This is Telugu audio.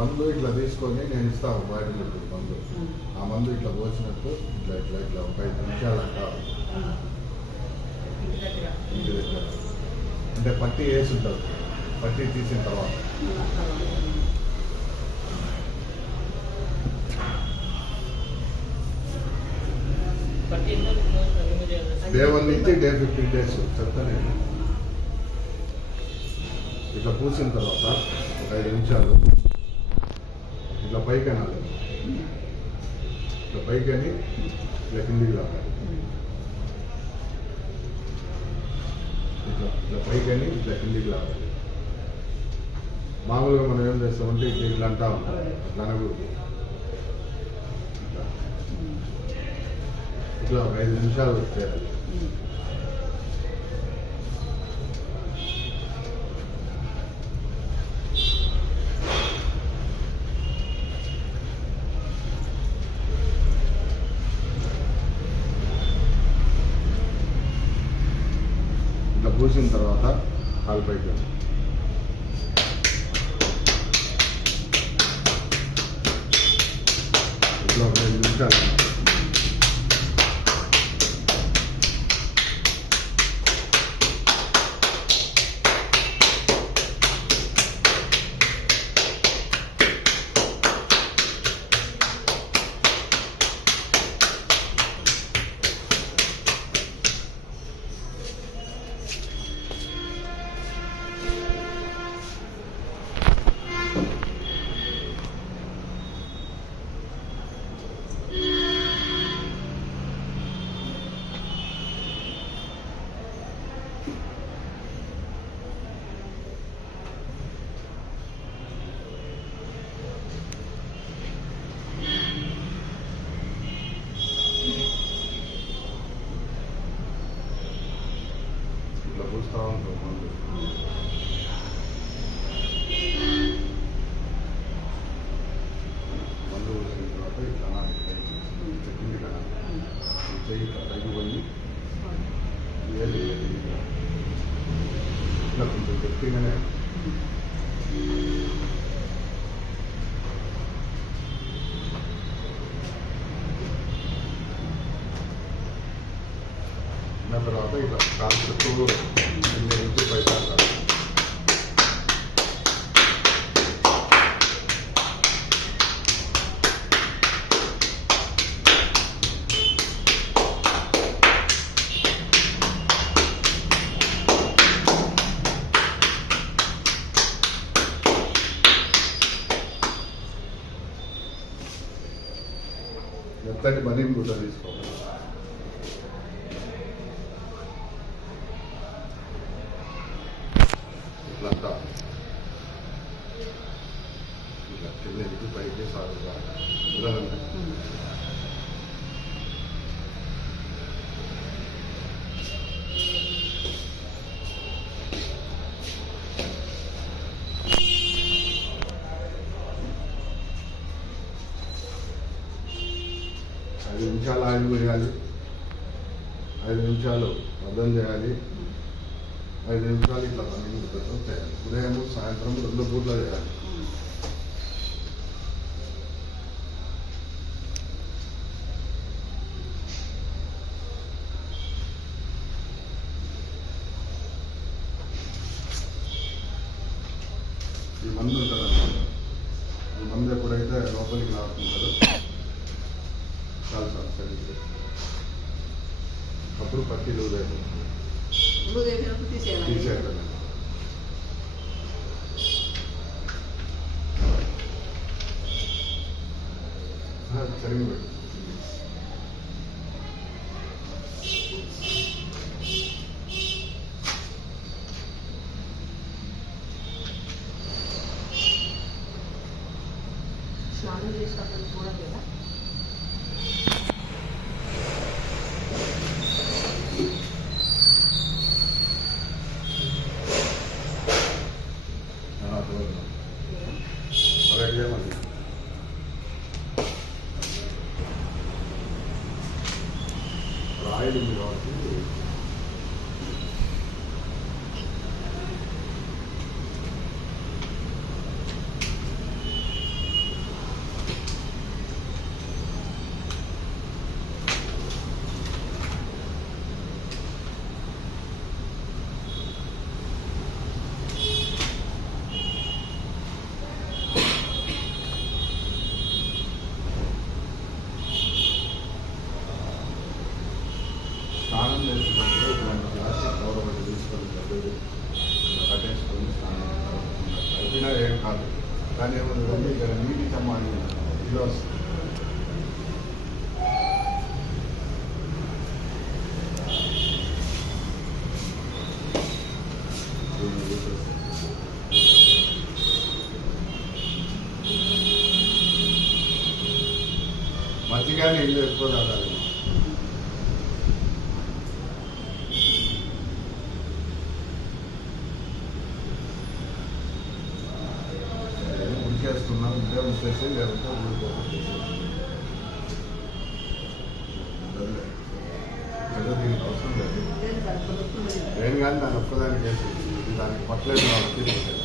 మందు ఇట్లా తీసుకొని నేను ఇస్తాను బాడీ లిక్విడ్ మందు. ఆ మందు ఇట్లా పోసినట్టు ఇట్లా ఇట్లా ఇట్లా ఒక ఐదు నిమిషాలు అంటారు ఇంటి దగ్గర. అంటే పట్టి వేసి ఉంటుంది పట్టి తీసిన తర్వాత. డే వన్ నుంచి డే ఫిఫ్టీన్ డేస్ చెప్తాను. ఇట్లా పూసిన తర్వాత ఒక ఐదు నిమిషాలు. ఇట్లా పైకి అనాలి. ఇట్లా పైకి అని ఇట్లా కిందికి రావాలి ఇట్లా ఇట్లా పైకి అని ఇట్లా కిందికి రావాలి మామూలుగా మనం ఏం చేస్తామంటే ఇట్లా ఇట్లా అంటా ఉంటాం. అట్లా అనకూడదు. ఇట్లా. ఇట్లా ఒక ఐదు నిమిషాలు చేయాలి ఇట్లా తర్వాత కాలు పైకి ఇట్లా ఒక ఐదు నిమిషాలు. కొంచెం గట్టిగానే దాని తర్వాత ఇట్లా కాలు చుట్టూ కింద నుంచి పైకి అంటారు మెత్తటి బనీన్ కూడా తీసుకోవాలి. ఐదు నిమిషాలు ఆగిపోయాలి వేయాలి ఐదు నిమిషాలు అర్థం చేయాలి. ఐదు నిమిషాలు ఇట్లా పని చేయాలి. ఉదయం సాయంత్రం రెండు పూట్ల చేయాలి. ఈ మందు ఉంటుంది ఈ మందు ఎప్పుడైతే లోపలికి రాకుంటారు చాలు సార్ సరిగ్గా అప్పుడు పట్టి లూజ్ అయిపోతుంది ముందు చేసినప్పుడు తీసేయాలి తీసేయాలి సరిగ్గా పెట్టు స్నానం చేసినప్పుడు చూడాలి కదా Teil der Hierarchie ist. ಕಾರ್ಯವಲಯದಲ್ಲಿ ಇದರ ನೀಡಿತ ಮಾಡಿ ವಿರೋಧಿಸಿ ಮತ್ತಿಗಾನೇ ಇಲ್ಲದೆ ಇರ್ಬೋದಲ್ಲ ఉంచేసి లేకపోతే ఊడిపోతుంది ఏదో దీనికి అవసరం లేదు లేదు సార్ కొనుక్కున్నది. నేను కానీ దాని ఒక్కదానికి వేసి ఇది దానికి పట్టలేదు కాబట్టి ఏం?